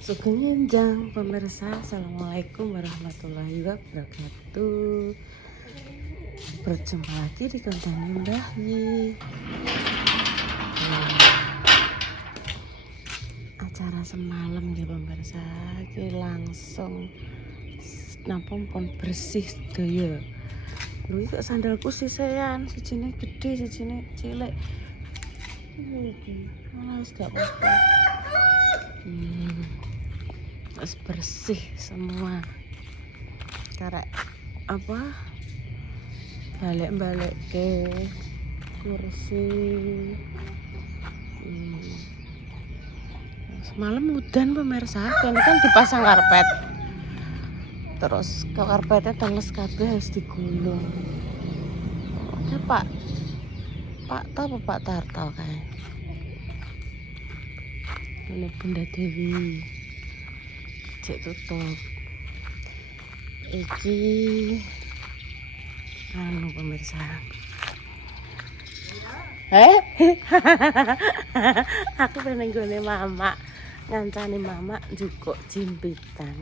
Sugeng Enjang pemirsa, assalamualaikum warahmatullahi wabarakatuh. Berjumpa lagi di konten Mbah Yi. Acara semalam ya pemirsa, iki langsung napa pun bersih sedaya. Lho iki sandalku sisean, sijine gede, sijine cilik. Iki wis gak apa-apa. Terus bersih semua. Karek apa? Balik-balik ke kursi. Semalam udan pemirsa, kan dipasang karpet. Terus ke karpetnya teles kabeh harus digulung. Oke Pak Tau apa Pak Tarto kayak. Ini Bunda Dewi. Cek tutup. Iki pemirsa. Aku pengen nggone mama. Ngancani mama njukuk jimpitan.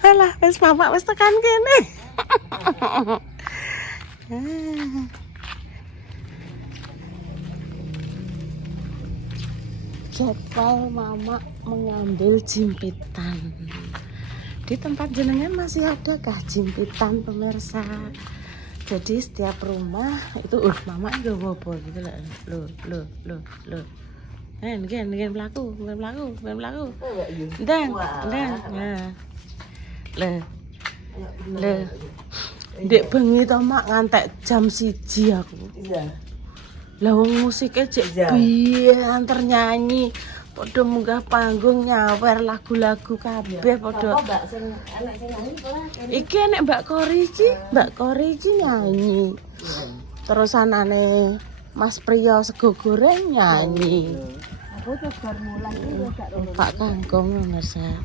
Alah wis mama wis tekan kene. Jadwal mama mengambil jimpitan. Di tempat jenengan masih ada kah jimpitan pemirsa? Jadi setiap rumah itu mama juga bobo gitu loh. Ngen mlaku. Ndang. Nah. Ndek bengi to mak ngantek jam 1 aku. Iya. Lah wong musike cek biyen ternyanyi. Padha munggah panggung nyawer lagu-lagu kabeh padha. Iki nek Mbak Kori iki nyanyi. Terus anane Mas Priyo Sego Goreng nyanyi. Aku tegar mulang iki Pak Kangkong pemirsa.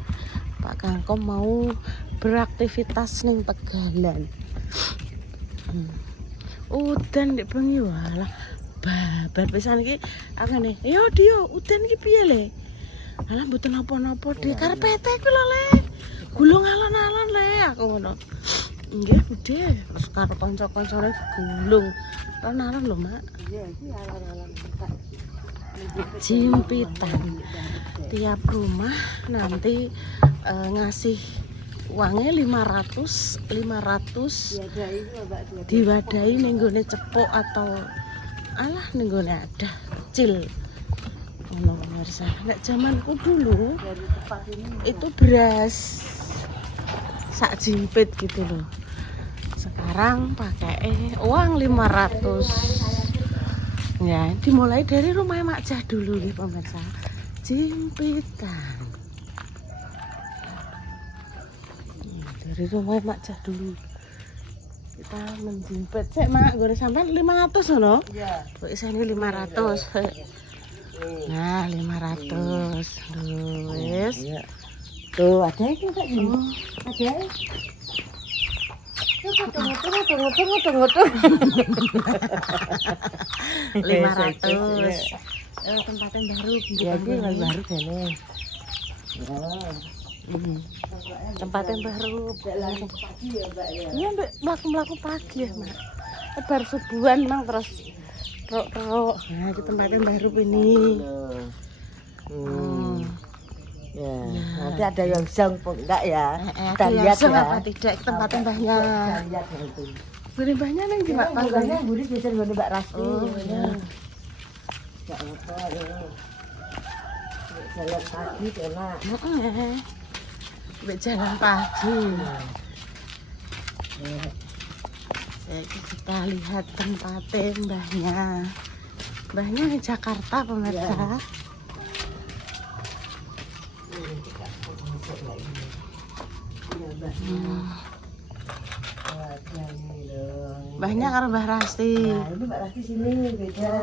Pak Kangkong mau beraktivitas ning Tegalan. Udan ndek bengi walah. Babar pisan iki ngene. Yo Dio, udan iki piye le? Alah mboten napa-napa di karpete ku lho le. Gulung alon-alon le aku ngono. Nggih Bude, terus karo kanca-kancane gulung. Alon-alon lho, Mak. Iya, iki alon-alon. Jimpitan. Tiap rumah nanti ngasih uangnya 500 diwadahi ning gone cepuk atau alah ning gone ada kecil ngono pemirsa. Nek zamanku dulu itu beras sak jimpit gitu loh. Sekarang pakai uang 500. Ya, dimulai dari rumah Mak Jah dulu nih pemirsa. Jimpitan. Dari rumah Mak Jah dulu. Kita menjimpit. Sik Mak, gore sampean 500 ngono? Iya. Kok isine 500. Nah, 500. Lho, wis. Tuh, ada iki Kak Jimo. Ada. Tunggu. 500. Tempatnya baru, baru jane. Tempatnya baru. Pagi ya, Mbak ya. Iya, Mbak, mlaku pagi ya, Mak. Bar subuhan mang terus rok. Nah, itu tempatnya baru ini. Ya, nanti ada yang zong enggak ya? Kita lihat ya. Apa tidak tempatnya mbahnya. Kita lihat nanti. Bune mbahnya nang di Mbak Panggungnya mburi biasa ngene Mbak Rasti. Oh, iya. Enggak apa ya. Jalan pagi enak. Heeh. Mbak jalan pagi. Ya, kita lihat tempatnya mbahnya. Mbahnya di Jakarta pemirsa. Mbahnya karo Mbah Rasti. Nah, ini Mbak Rasti sini beda.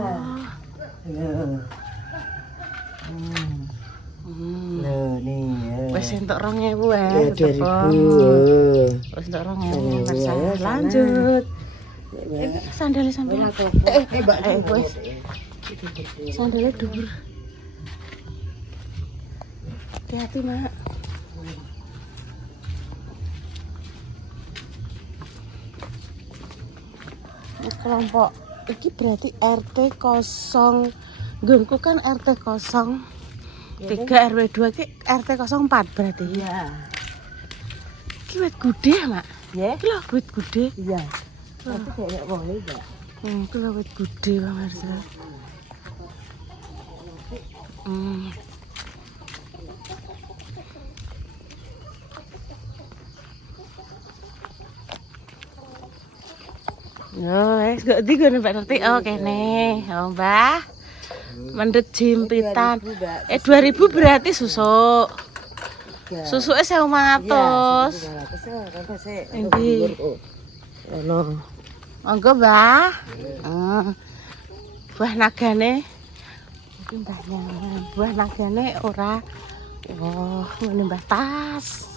Loh nih. Wis entuk 2000 ya. 2000. Wis entuk 2000 pemirsa. Lanjut. Sandalnya sampai Mbak. Wis. Sandalnya dhuwur. Hati-hati, Mak. Kelompok iki berarti RT 0. Gengku kan RT 0. 3 RW 2 iki RT 04 berarti. Iya. Iki wit gede, Mak. Ya. Iki lho wit gede. Iya. Tapi kayak boleh enggak? Iki lho wit gede, pemirsa. Yo, wis kok ndi ngene Mbak Ngerti? Oh, kene. Oh, Mbah. Mendut jimpitan. 2000 berarti susuk. Susuke 1500. Endi? Ono. Monggo, Mbah. Buah nagane. Iki mbahnya. Buah nagane ora. Wah, ngene Mbah tas.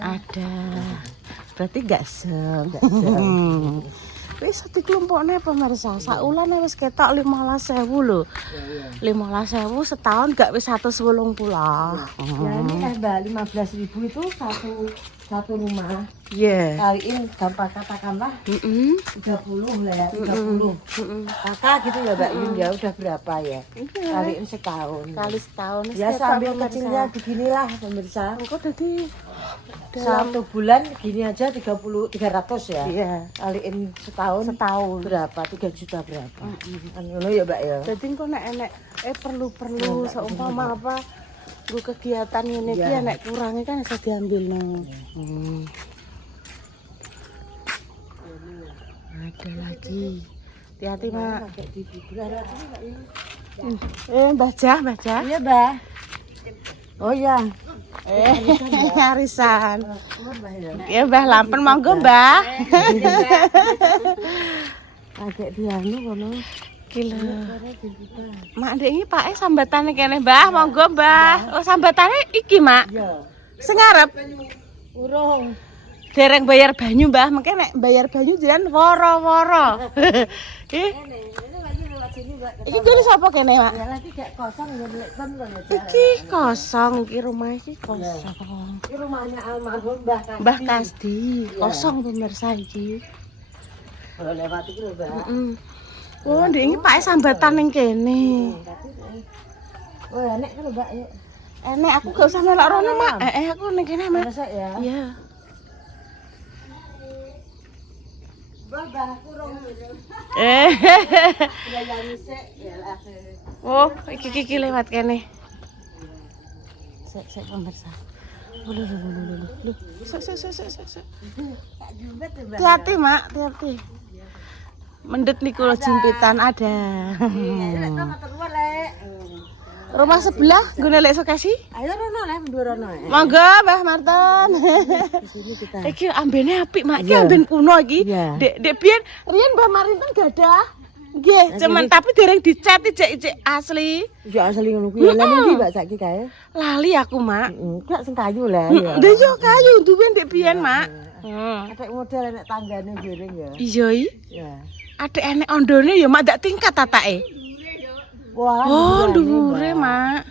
Ada. Berarti gak seng. Wis dikelompokne pemirsa. Saulane wis ketok 15.000 lho. 15.000 setahun gak wis 180. Ya ini Mbak 15.000 itu satu rumah. Iya. Kaliin gampang katakanlah 30 lah ya, 30. Kakak gitu ya Mbak Yun ya udah berapa ya? Kaliin setahun. Kali setahun. Ya sambil kecilnya beginilah pemirsa. Engko dadi Satu bulan gini aja 300 ya. iya. Kaliin setahun berapa? 3 juta berapa? Kan ngono ya Mbak ya. Dadi engko nek enek perlu seumpama apa nggo kegiatan ngene iki nek kurangi kan bisa diambilno. Ada lagi. Hati-hati, Mak. Mbah Jah. Iya, Mbak. Oh ya. Arisan. Ya, Mbah Lampen monggo, Mbah. Agak dianu kono. Iki lho. Mak ndek iki pake sambatane kene, Mbah. Monggo, Mbah. Oh, sambatane iki, Mak. Iya. Sing ngarep. Urung. Dereng bayar banyu, Mbah. Mengke nek bayar banyu jenengan woro-woro. Iki dene sapa kene, Mak? Ya lagi gak kosong ya lek kon lho ya. Iki kosong, iki rumah iki kosong. Iki rumahnya almarhum Mbah Kasdi. Kosong pemirsa iki. Kalau lewat iki lho, Mbak. Oh, ndek iki pake sambatan ning kene. Oh, enek kan Mbak ya. Enek aku gak usah nelok rono, Mak. Aku ning kene, Mak. Masa ya? Iya. Mbah kurang. Oh, iki lewat kene. Sek pemirsa. Lho. Sek. Hati-hati, Mak, hati-hati. Mendut niku lho jimpitan ada. Rumah sebelah nggone lek Sukesi? Ayo rono lah, mundur rono. Monggo, Mbah Marten. Iki ambene apik, Mak. Iki amben kuno iki. Dek biyen riyen Mbah Marten gadah. Nggih, cuman tapi dereng dicat ijek asli. Ya asli ngono kuwi. Lah ndi Mbak saiki kae? Lali aku, Mak. Gak sing kayu lah ya. Lha yo kayu duwe ndek biyen, Mak. Adek model enek tanggane jering ya. Iya iki. Ya. Adek enek ondone ya mak dak tingkat tatake. Wah, oh, dhuwure, Mak.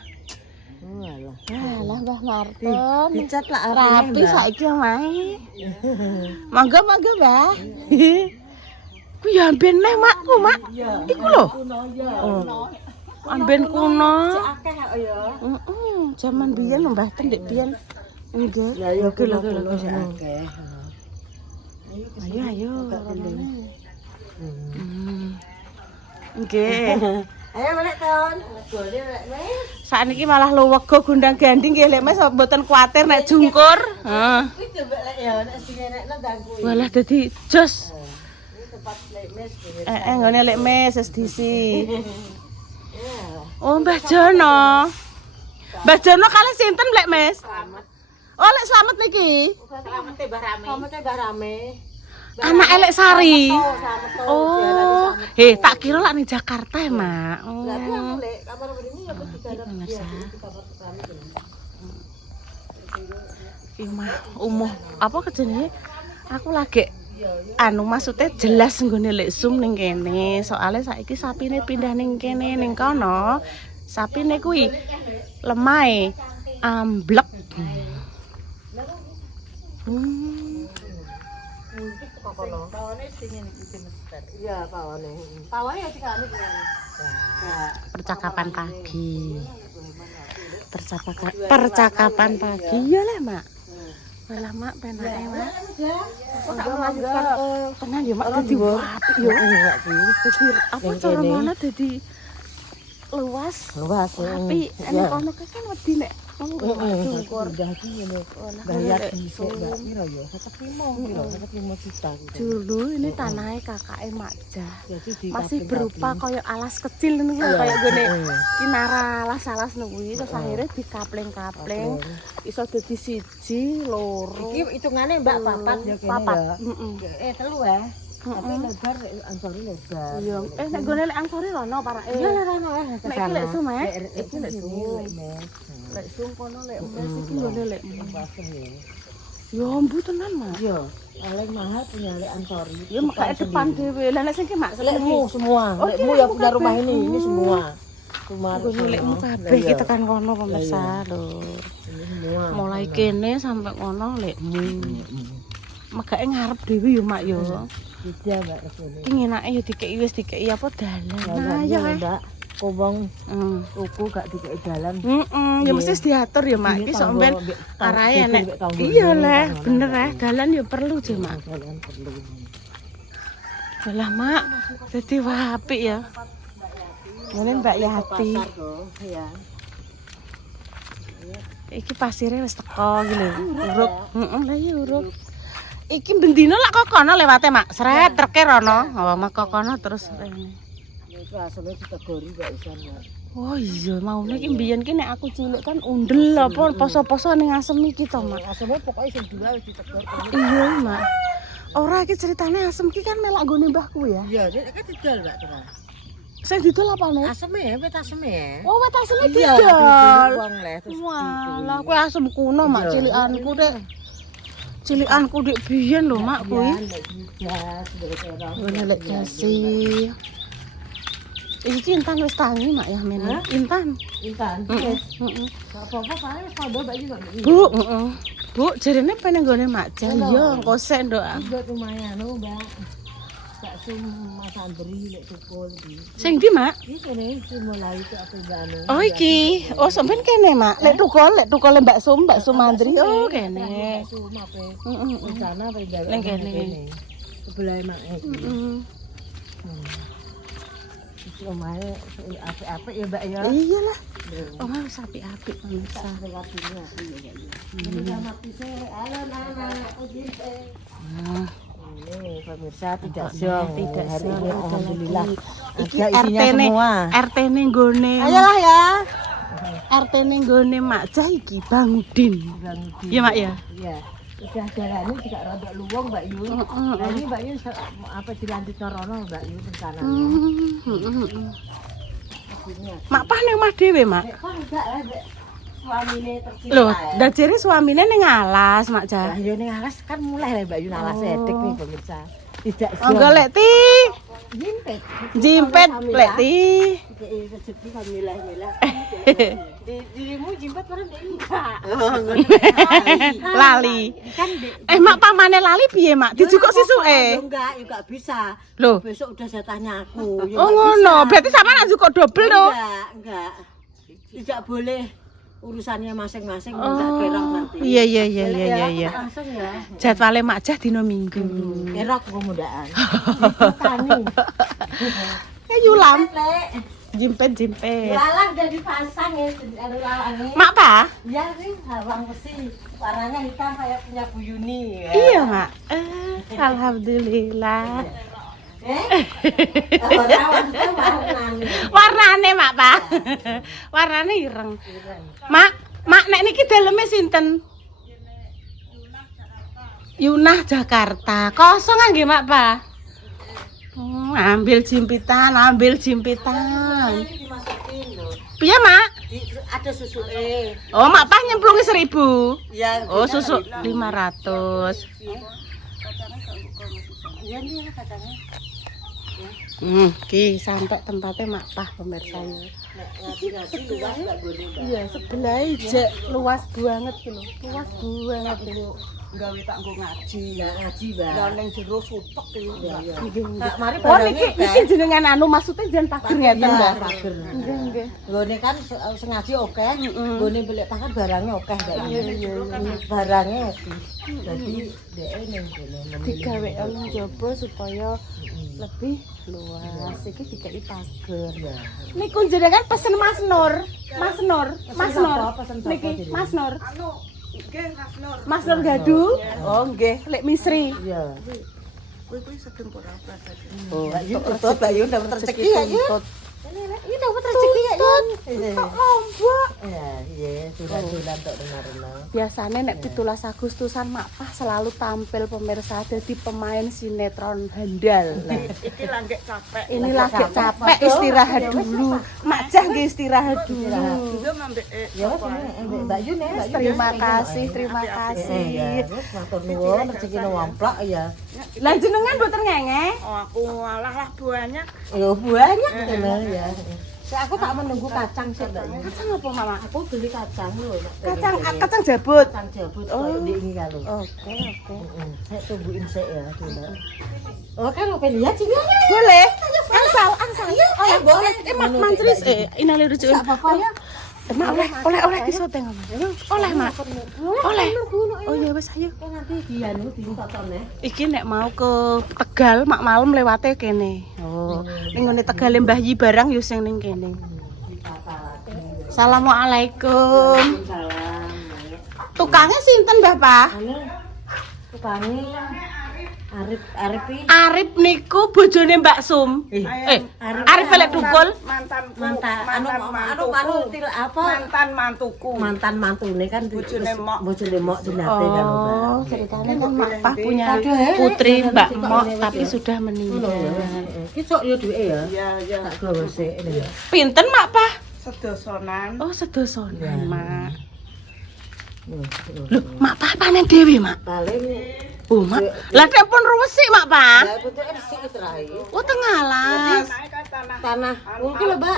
Walah. Alah Mbah Marten. Dicat lah rapi saiki omahe. Monggo, Mbah. Ku ya amben neh makku, Mak. Iku lho. Amben kuno. Akeh kok ya. Heeh, jaman biyen Mbah Ten ndek biyen. Nggih. Ya yo lho akeh. Ayo. Nggih. Ayo balik Ton. Gole balik Mas. Sakniki malah luwego gondang-ganding nggih lek Mas mboten kuwatir nek jungkur. Heeh. Kuwi coba lek ya nek sing enekno ganggu. Walah dadi jos. Ini tempat lek Mas. Nggone lek Mes SDC. Oh, Mbah Jono. Mbah Jono kalih sinten lek Mes? Selamat. Oh, lek Slamet niki. Slamete Mbah Rame. Slamete Mbah Rame. Anak elek Sari. Selamat. Oh, tak kira lak ning Jakarta ya, Mak. Oh. Lah iki aku lek kamar mrene ya digarap Pemirsa. kamar pertama iki. Iki mah umuh apa kejenenge? Aku lagi anu maksudnya jelas nggone lek zoom ning kene. Soale saiki sapine pindah ning kene ning kono. Sapine kuwi lemahe amblek. Iya, pawone. Pawone ya dikane iki. Percakapan pagi. Percakapan pagi ya lah, Mak. Lah, Mak, penake, Mak. Tenan ya, Mak, dadi apik yo. Dadi apa cara ngono dadi luas. Luas. Tapi enek kono kan wedi nek Syukur dah iki ngene. Bayar dhisik Mbak piro ya? 105 juta. Dulu ini tanahnya kakaknya Makja. Jadi masih berupa kayak alas kecil nih kayak gini. Kinara alas-alas nungguin terus akhirnya dikapleng-kapleng. Iso dadi siji, loro. Iki hitungane Mbak papat ya kene ya. Telu ya. Tapi lebar Ansori lebar. Iya, nek gone lek Ansori rono parake. Iya rono ya. Nek iki lek sum ya. Iki lek sum. Lek sum kono lek mes iki gone lek. Pasem ya. Ya ambu tenan, Mas. Iya, paling mahal punya lek Ansori. Ya makanya depan dhewe. Lah nek sing ki Mak lekmu semua. Lekmu yang punya rumah ini semua. Cuma lekmu kabeh ki tekan kono pemirsa lho. Mulai kene sampai kono lekmu. Makanya ngarep dhewe yo Mak yo. Iya, Mbak Resone. Ki ngenake yo dikeki apa dalan. Nah, ya Mbak. Kobong tuku gak dikeki dalan. Ya mesti diatur ya, Mak. Ki sok mben arahe enek. Iya lah, bener ya. Dalan yo perlu je, Mak. Dalan perlu. Lah, Mak. Dadi apik ya. Ngene Mbak Yati. Iya. Iki pasire wis teko iki lho. Uruk. Lah iya uruk. Iki bendino lak kok kono lewate, Mak. Sret treke rono. Oh, mak kok kono terus rene. Itu asale ditegori Mbak Isan, Mbak. Oh iya, maune iki mbiyen ki nek aku cilik kan undel apa poso-poso ning asem iki to, Mak. Aseme pokoke sing dua wis ditegor. Iya, Mak. Ora iki ceritane asem ki kan melak nggone mbahku ya. Iya, nek kan didol, Mbak, terus. Sing didol apane? Aseme, wit aseme ya. Oh, wet aseme Iya, didol. wong le terus. Walah, kuwi asem kuno, Mak, cilikanku dek. Cilikanku dek biyen lho, Mak, kuwi. Ngene lek jasi. Iki intan wis tangi, Mak, ya men. Intan. Intan. Heeh. Apa-apa paling wis padha Mbak juga. Bu, heeh. Bu, jarene pengen nggone Makja. Iya, engko sek, Nduk. Buat lumayan lho, Mbak. Tak sum Mas Andri lek tukul iki. Sing ndi, Mak? Iki kene iki mulai ke apa mbane. Oh iki. Oh sampean kene, Mak. Lek tukul Mbak Sum Mandri. Oh kene. Sum apa? Heeh. Di sana apa jaga. Ning kene. Sebelah mak. Heeh. Iki omahe apik-apik ya, Mbak ya. Iyalah. Oh, wis apik-apik pemirsa. Latinya ya. Ini sama pisau alon-alon ojite. Ini pemirsa tidak zong. Tidak Hari zong, ini alhamdulillah. Iki Ada isinya RT-ne. semua. RT-ne nggone. Ayolah ya. RT-ne nggone Makja iki Bangudin. Iya, Mak ya. Iya. Udah jalannya juga rada luwung Mbak Yu. Nah ini Mbak Yu apa dilanjut rono Mbak Yu rencananya. Mak pah ning omah dhewe, Mak. Kok enggak lah Mbak. Suamine tercinta. Loh, dajere suamine ning alas, Makja. Lah yo ning alas kan mulai lah Mbak Yu alas edek nih pemirsa. Tidak Monggo Lek Ti. jimpet. Jimpet Lek Ti. Rezeki milah-milah. Dirimu jimpet pernah ndek Lali. Kan Mak pamane lali piye, Mak? Dijukuk sisuke. enggak, juga bisa. Loh. Besok udah jatahnya aku. Oh ngono, berarti sama nak jukuk double to. Enggak. Tidak boleh urusannya masing-masing minta kerok nanti. Iya. Langsung ya. Jadwale Makja dina Minggu. Kerok kemudahan. Tani. Yulam. Jimpet. Lalang udah dipasang ya, ada lalangnya. Mak pa? Ya sih, lawang besi. Warnanya hitam kayak punya Bu Yuni. Iya, Mak. Alhamdulillah. Warnane, Mak pa. Warnane ireng. Mak nek niki daleme sinten? Yunah Jakarta. Kosong nggih, Mak pa? Ambil jimpitan. Dimasukin loh. Piye, Mak? Ada susu Oh, Mak pa nyemplungi 1000. Ya. Oh, susu 500. Iya nih kacangnya. Ki sampai tempatnya Mak Pah pemirsa ya. Ngaji luas gak gone. Iya, sebelah jek luas banget ki lho. Luas banget iki. Gawe tak nggo ngaji. Ya ngaji, Mbak. Lah ning jero sutek iki. Iya. Nggih. Mari Oh niki jenengan anu maksudnya jan pager ngeten Mbak. Pager. Nggih, nggih. Gone kan sengaja oke, gone belik pakan barangnya oke Mbak. Iya. Barangnya oke. Jadi dhek ning kene Digawe ning jaba supaya lebih luas. Iki dikai pager. Niku jenengan pesen Mas Nur. Mas Nur. Mas Nur. Niki Mas Nur. Anu, nggih Mas Nur. Mas Nur Gadu. Oh nggih, lek misri. Iya. Kuwi sedeng ora apa. Oh, ayo tutut Bayu dapat rezeki ya. Ini dapat rezeki ya. Lombok. Iya, dolan-dolan tok dengar-dengar. Biasanya nek 17 Agustusan Mak Pah selalu tampil pemirsa jadi pemain sinetron handal. Iki lagi capek. Ini lagi capek istirahat dulu. Mak Jah nggih istirahat dulu. Yo ngambek Ya wis Mbak Yun ya. Terima kasih, terima kasih. Terus matur nuwun rezekine wamplak ya. Lah jenengan mboten ngenge? Oh, aku alah banyak. Ya banyak ngono ya. Saya aku tak menunggu kacang sih Mbak. Kacang apa Mama? Aku beli kacang lho. Kacang jabut. Kacang jabut koyo ndek iki kalau. Oke. Saya tungguin sik ya, Mbak. Oh kan oke lihat sini. Boleh? Angsal. Oh ya boleh. Mantris inali rujuk. Enggak apa-apa ya. Mak oleh kisah tengok Mak. Oleh Mak. Oleh. Oh ya wis ayo. Nanti dianu ditotone. Iki nek mau ke Tegal mak malam lewate kene. Oh, ning ngene Tegale Mbah Yi barang yo sing ning kene. Assalamualaikum. Salam. Tukangnya sinten, Bapak? Anu tukange Arif Arif niku bojone Mbak Sum. Arif lek dukul. Mantan til apa? Mantan mantuku. Mantan mantune kan Bojone Mok. Bojone Mok dinate kan, Mbak. Oh, ceritanya kan Mak Pah punya putri Mbak Mok tapi sudah meninggal. Ki sok yo duweke ya. Iya, iya. Tak gawe sik ini. Pinten Mak Pah? Sedosonan. Oh, sedosonan, Mak. Loh, Loh, Mak Pah panen dhewe, Mak. paling Oh, Mak. Lah nek pun ruwesik, Mak Pah. ya bentuke sik terakhir. Oh, tengalas. Tanah. Mungkin lho, Mbak.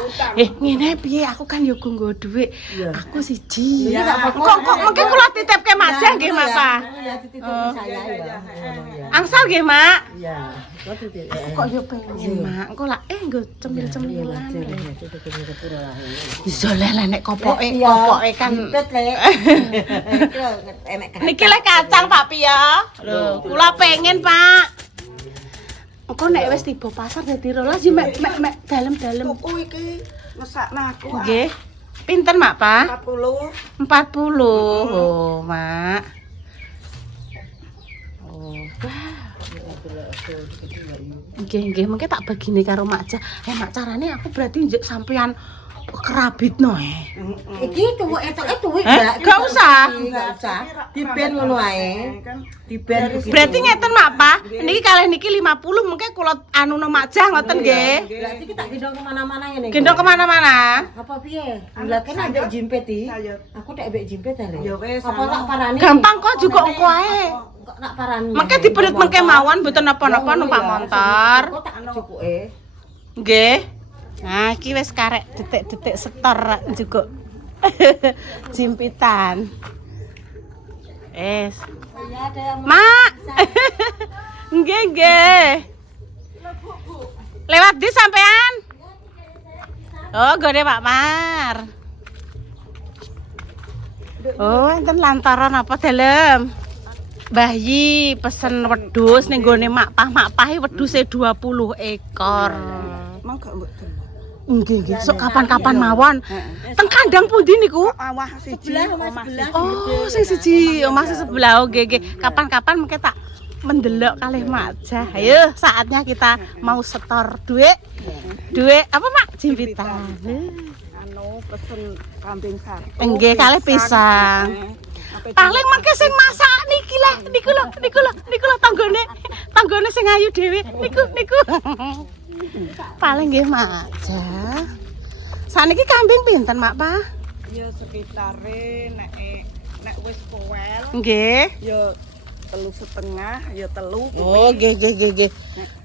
Ngene piye aku kan yo nggo dhuwit. Iya. Aku siji. Iya, nggak apa-apa. Kok mengke kula titipke Mak Jah nggih, Mak Pah. Ya dititipin saya ya. Ya. Angsal nggih, Mak. Iya. Kok titip. Kok yo pengen, Mak. Engko lah nggo cemil-cemilan. Iso lah nek kopoke kan. Impet lek. Enek kan. Niki lek kacang Pak Pia. Lho, kula pengen, Pak. Engko nek wis tiba pasar dadi rolas yo mek dalem-dalem. Tuku iki mesakna aku. Nggih. Pinten, Mak Pah? 40. 40. Oh, Mak. Oh. Nggih, mengke tak bagine karo Mak Jah. Mak carane aku berarti njuk sampean kerabitno Iki tuwek tuwek Gak usah. Enggak usah. Diben ngono ae. Diben begitu. Berarti ngeten Mak Pah. Niki kalih niki 50 mengke kula anuno Mak Jah ngoten nggih. Berarti kita gendong kemana-mana ngene. Gendong kemana-mana. Apa piye? Lah kan ambek jimpet iki. Aku tak ambek jimpet ta lho. Ya wis. Apa tak parani? Gampang kok juga engko ae. Kok tak parani. Mengke diberit mengke mawon mboten napa-napa numpak motor. Kok tak cukuke. Nggih. Nah, iki wis karek detik-detik setor juga. Jimpitan. Ya ada yang Mak. Nggih. Lewat di sampean? Oh, gede Pak Mar. Oh, enten lantaran apa dalem? Mbah Yi pesen wedhus ning gone Mak Pah wedhuse 20 ekor. Emang gak mbok delok. Nggih. Sok kapan-kapan mawon. Teng kandang pundi niku? Awah siji, omah siji. Oh, sing siji, omah sing sebelah. Nggih. Kapan-kapan mengke tak mendelok kalih Mak Jah. Ayo, saatnya kita mau setor duit. Duit apa, Mak? Jimpitan. Anu pesen kambing satu. Nggih, kalih pisang. Paling mengke sing masak niki lah, niku lho tanggone sing ayu dhewe. Niku. Paling nggih Mak Jah. Saniki kambing pinten, Mak Pah? Ya sekitare nek wis kowel Nggih. ya telu setengah, ya telu. Oh, nggih.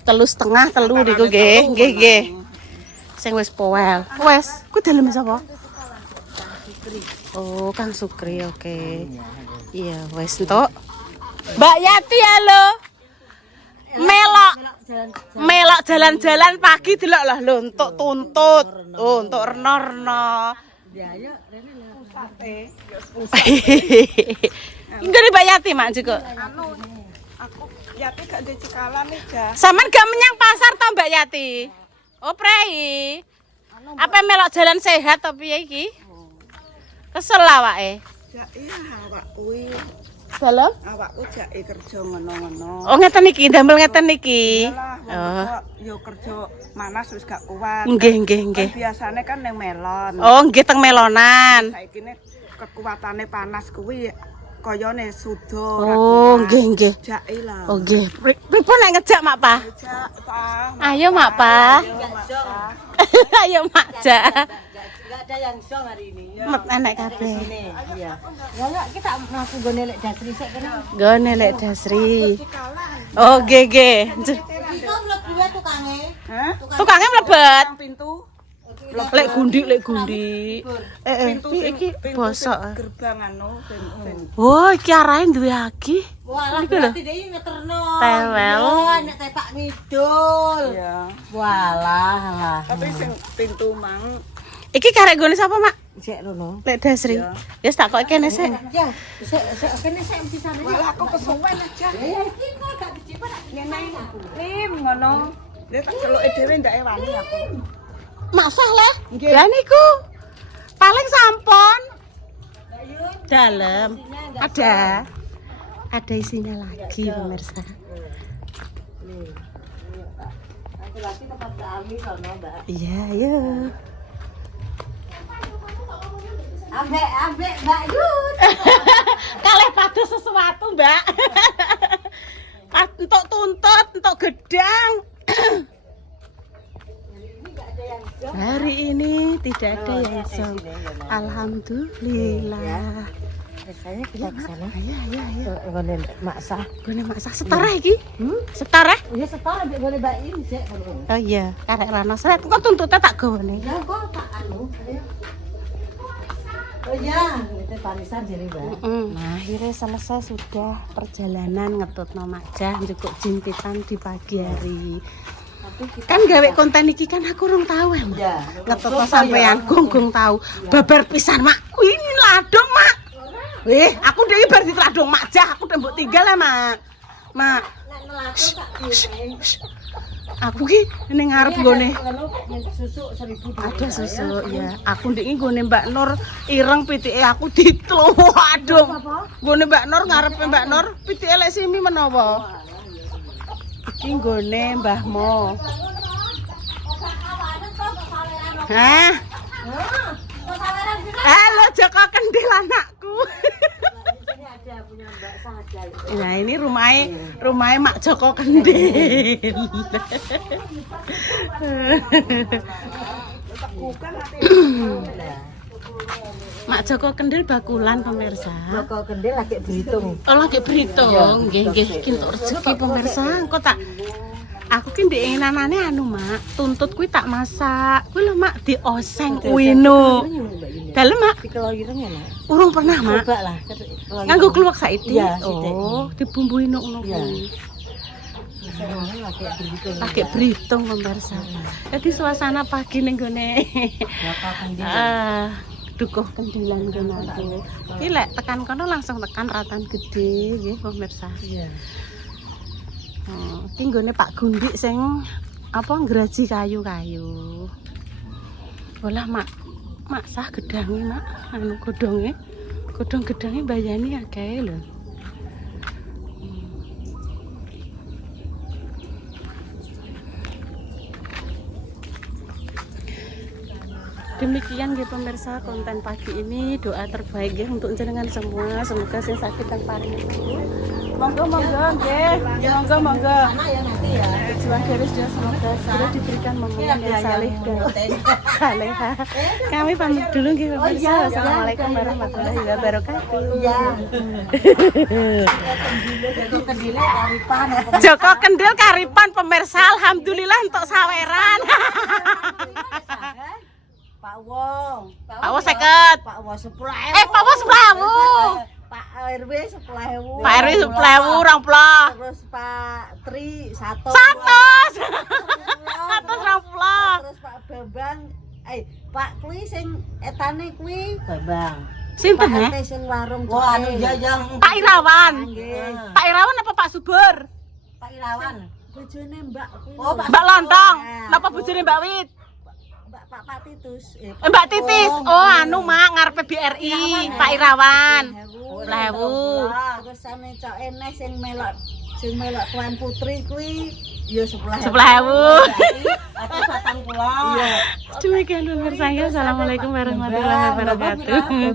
Telu setengah telu niku nggih, nggih. Sing wis powel. Wes, ku daleme sapa? Oh, Kang Sukri, oke. Iya, wes entuk. Mbak Yati halo. Melok jalan-jalan pagi delok lah lho entuk tuntut. Oh, entuk reno-reno. Ya ayo rene lho. Sate. Enggak Mbak Yati mak juga. Anu, aku Yati gak ada cekalan nih, Ja. Sampean gak menyang pasar to Mbak Yati? Oh, prei. Apa melok jalan sehat to piye iki? Kesel awake. Ja, iya awak kuwi. Salam. Awakku jake kerja ngono-ngono. Oh, ngeten iki, ndamel ngeten iki. Iyalah, Oh. kok yo kerja manas wis gak kuat. Nggih. Kan biasane kan ning melon. Oh, nggih teng melonan. Saiki ne kekuatane panas kuwi koyone sudo. Oh, nggih. Jake lah. Oh, nggih. Pripun nek ngejak Mak Pa? Jak, Pak. Ayo Mak Pa. Ayo Mak Ja. Enggak ada yang song hari ini. Met enek kabeh. Ini, iya. Ya enggak kita mlaku gone lek dasri sik kene. Gone lek Dasri. Oh, nggih. Kita mlebu wae tukange. Hah? Tukange mlebet. Yang pintu. Lek gundi. Pintu Iki bosok. Gerbang anu ben. Oh, iki arahe duwe aki. Walah berarti dhek ngeterno. Tewel. Oh, nek tepak ngidul. Iya. Walah. Tapi sing pintu mang Iki karek gone sapa, Mak? Cek rono. Lek Dasri. Ya tak kok kene sik. Ya, sik kene sik pisane. malah aku kesuwen aja. Ya iki kok gak dicipat. Ngene lim ngono. Dia tak celuke dhewe ndak wani aku. Masak lah. Nggih. Ya niku. Paling sampun. Dalam. Ada isinya lagi pemirsa. Laki-laki tempat kami sono, Mbak. Iya, iya. Ambek Mbak Yun. Kalih pada sesuatu, Mbak. Entuk tuntut, entuk gedang. Hari ini tidak ada yang song. Alhamdulillah. Biasanya kita ke sana. Iya. Ngene maksa. Gone masak setareh iki? Setareh? Ya setor ambek gone Mbak Yun sik. Oh iya, karek rano sret. Kok tuntutnya tak gawane? Ya kok tak anu. Ayo. Oh iya, itu parisan jadi Mbak. Nah, akhirnya selesai sudah perjalanan ngetutno Makjah njukuk jintitan di pagi hari. Kan gawe konten iki kan aku urung tahu ya, Mak. Ya, Ngetutno sampean gong tahu. Babar pisan, Mak. Kuwi ini ladong, Mak. Aku ndek bar ditladong Makjah, aku tembok tinggal ya, Mak. Mak, nek nelaku tak diomongin. aku ki ning ngarep gone. Susu 1.000. Ada susu ya. Aku ndek iki gone Mbak Nur ireng pitike aku ditlo. Aduh. Gone Mbak Nur ngarepe Mbak Nur pitike lek simi menawa. Iki gone Mbah Mo. Hah? Halo Joko Kendil anakku. Ini ada punya Mbak Saja. Nah, ini rumahnya Mak Joko Kendil. Mak Joko Kendil bakulan pemirsa. Joko Kendil lagi berhitung. Oh, lagi berhitung. Nggih, ki entuk rezeki pemirsa. Engko tak aku ki ndek inanane anu, Mak. Tuntut kuwi tak masak. Kuwi lho, Mak, dioseng kuwi no. Dalem, Mak. Dikeloyireng ya, Mak. Urung pernah, Mak. Coba lah. Nganggo kluwek saiki. Iya, sithik. Oh, dibumbui ngono Iya. kuwi. Lagi berhitung. Pakai berhitung pemirsa. Jadi suasana pagi ning gone. Joko Kendil. Dukuh kendilan kene aku. Iki lek tekan kono langsung tekan Ratan Gede nggih pemirsa. Iya. Iki nggone Pak Gundik sing apa ngraji kayu-kayu. Olah Mak sah gedange, Mak. Anu godhonge. Godhong gedange mbayani akeh lho. Demikian ya pemirsa konten pagi ini, doa terbaik ya untuk jenengan semua, semoga sing sakit dan paling sembuh. Monggo nggih. Monggo. Sana ya nanti ya. berjuang garis dan semoga segera diberikan momen yang saleh dan saleha. Kami pamit dulu nggih pemirsa. Wassalamualaikum warahmatullahi wabarakatuh. Joko Kendil Karipan pemirsa, alhamdulillah untuk saweran. Pak Wong. Pak Wong 50. Pak Wong 10.000. Pak Wong 10.000. Pak RW 10.000. Pak RW 10.000 20. Terus Pak Tri 100. 100. 120. Terus Pak Bambang, Pak kuwi sing etane kuwi Bambang. Sinten Pak he? sing warung. Wah, anu jajang. Pak Irawan. Nggih. Pak Irawan apa Pak Subur? Pak Irawan. Bojone Mbak kuwi. Oh, Mbak Lontong. Napa bojone Mbak Wit? Pak Titus. Mbak Titis. Oh, anu Mak ngarepe BRI, Pak Irawan. 10.000. Terus sane cok enes sing melok Tuan Putri kuwi ya 10.000. 10.000. Aku 40. Demikian pemirsa, assalamualaikum warahmatullahi wabarakatuh.